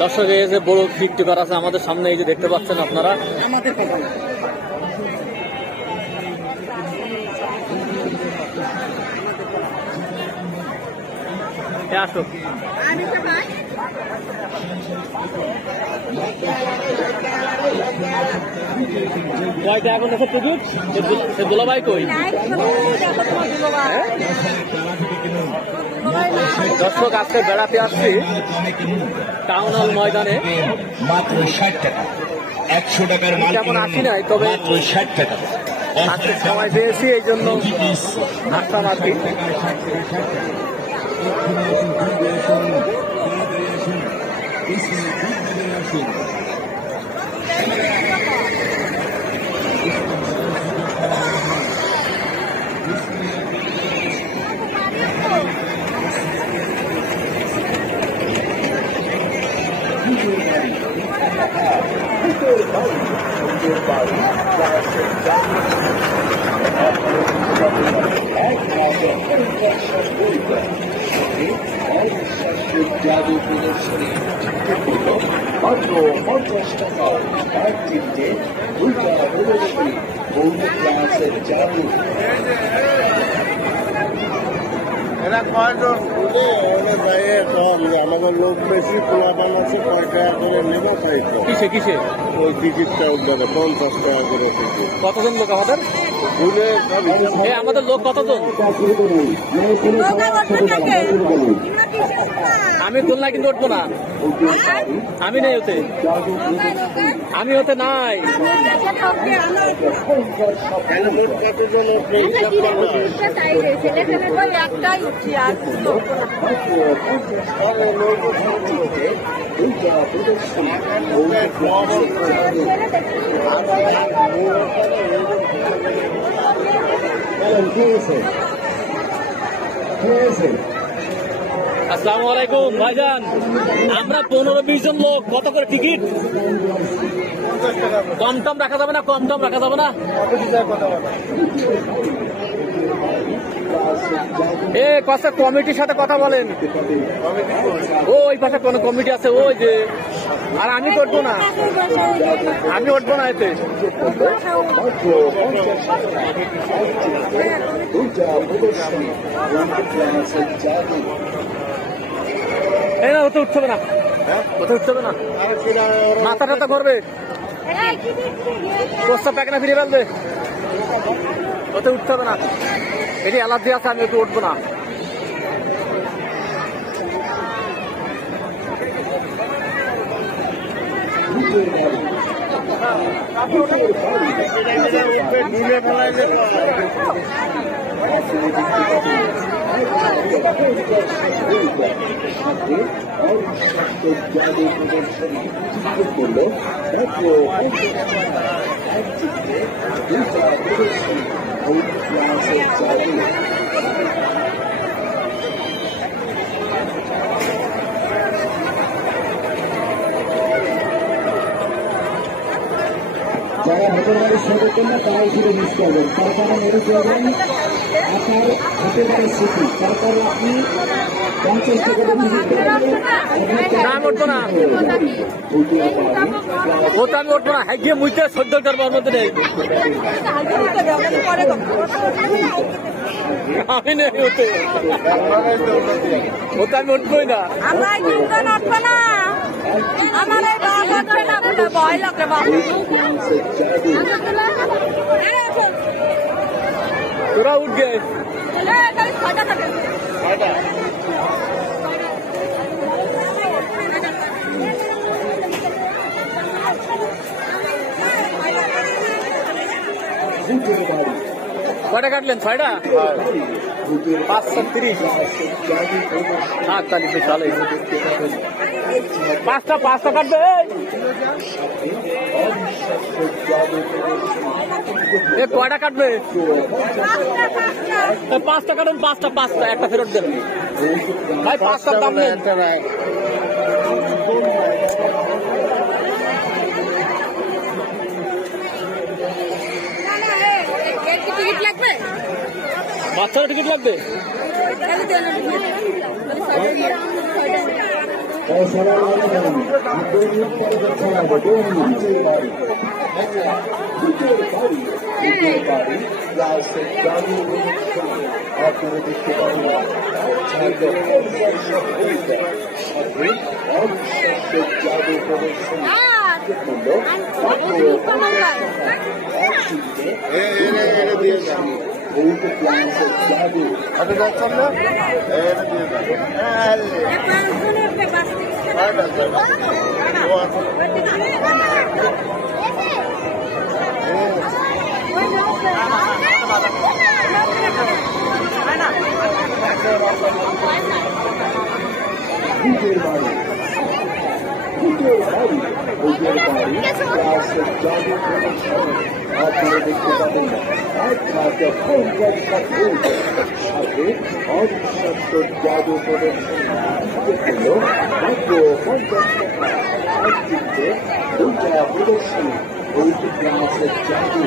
দর্শক, এই যে বড় টিকটকার আছে আমাদের সামনে, এই যে দেখতে পাচ্ছেন আপনারা আমাদের আসো কয়টা এখন আছে প্রযুক্ত সে দোলাভাই কই? দর্শক, আজকে বেড়াতে আসছি টাউন হল ময়দানে, মাত্র 60 টাকা, 100 টাকার মাল তেমন আসি নাই, তবে 60 টাকা আজকে সময় পেয়েছি এই জন্য আসলাম আর কি। জাদু প্রদর্শনী মাত্র 50 টাকা, এক চিনতে দুইটা প্রদর্শনী, বহু ক্লাসের জাদু। এরা কয়জন বলে বাইরে কম, আমাদের লোক বেশি, পোলাপান আছে, 5 টাকা করে নেবো তাই তো। কিসে কিসে ওই টিকিটটা উঠবে 50 টাকা করে টিকিট। কতজন লোক আমাদের? আমাদের লোক কতজন? আমি তুলনা কিন্তু উঠবো না, আমি নেই হতে, আমি হতে নাই। আসসালামু আলাইকুম ভাইজান, আমরা 15-20 জন লোক, কত করে টিকিট? কম টম রাখা যাবে না? কম টম রাখা যাবে না? এ পাশে কমিটির সাথে কথা বলেন, ওই পাশে কোন কমিটি আছে ওই যে। আর আমি তো উঠবো না, আমি উঠবো না এতে। এই না, ওতে উঠতে হবে না, ওতে উঠতে হবে না, মাথা টাথা করবে, প্রস্তাব প্যাকেনা ফিরে ফেলবে, ওতে উঠতে হবে না। এটি অ্যালার্জি আছে, আমি ওতে উঠবো না। যারা হাতের বাড়ির সদস্য না তারাই শুধু মিস করবেন, তার কারণ এটি করবেন আপনার হাতের বাড়ির স্মৃতি। তারপর আপনি 50 টাকা আমি উঠবো না, ওটা আমি উঠবো না। হ্যাঁ গিয়ে মুইতে 14টার মধ্যে নেই, আমি নেই ওতে, ওটা আমি উঠবোই না। তোরা উঠ গে কয়টা কাটলেন? 6টা, 530। তাহলে তো চলে, 5টা কাটবে। কয়টা কাটবে? 5টা কাটুন, 5টা একটা ফেরত দেন ভাই, 5টার দাম নেই। টিকিট লাগবে, বাচ্চারা টিকিট লাগবে। और सवाल आगे बढ़ेंगे 2 मिनट पर अच्छा लगा 2 मिनट আপনারা দেখতে পাবেন অবিশ্বাস্য জাদু প্রদর্শন জাদু আপনি যাচ্ছেন না এটা দিয়ে ভূতের বাড়ি ভূতের বাড়ি জাদু প্রদর্শন আপনারা দেখতে পাবেন একমাত্র 50 সাথে অবিশ্বাস্য জাদু প্রদর্শন হলো মাত্র 50 টাকা একদিকে দুইটা প্রদর্শনী জাদু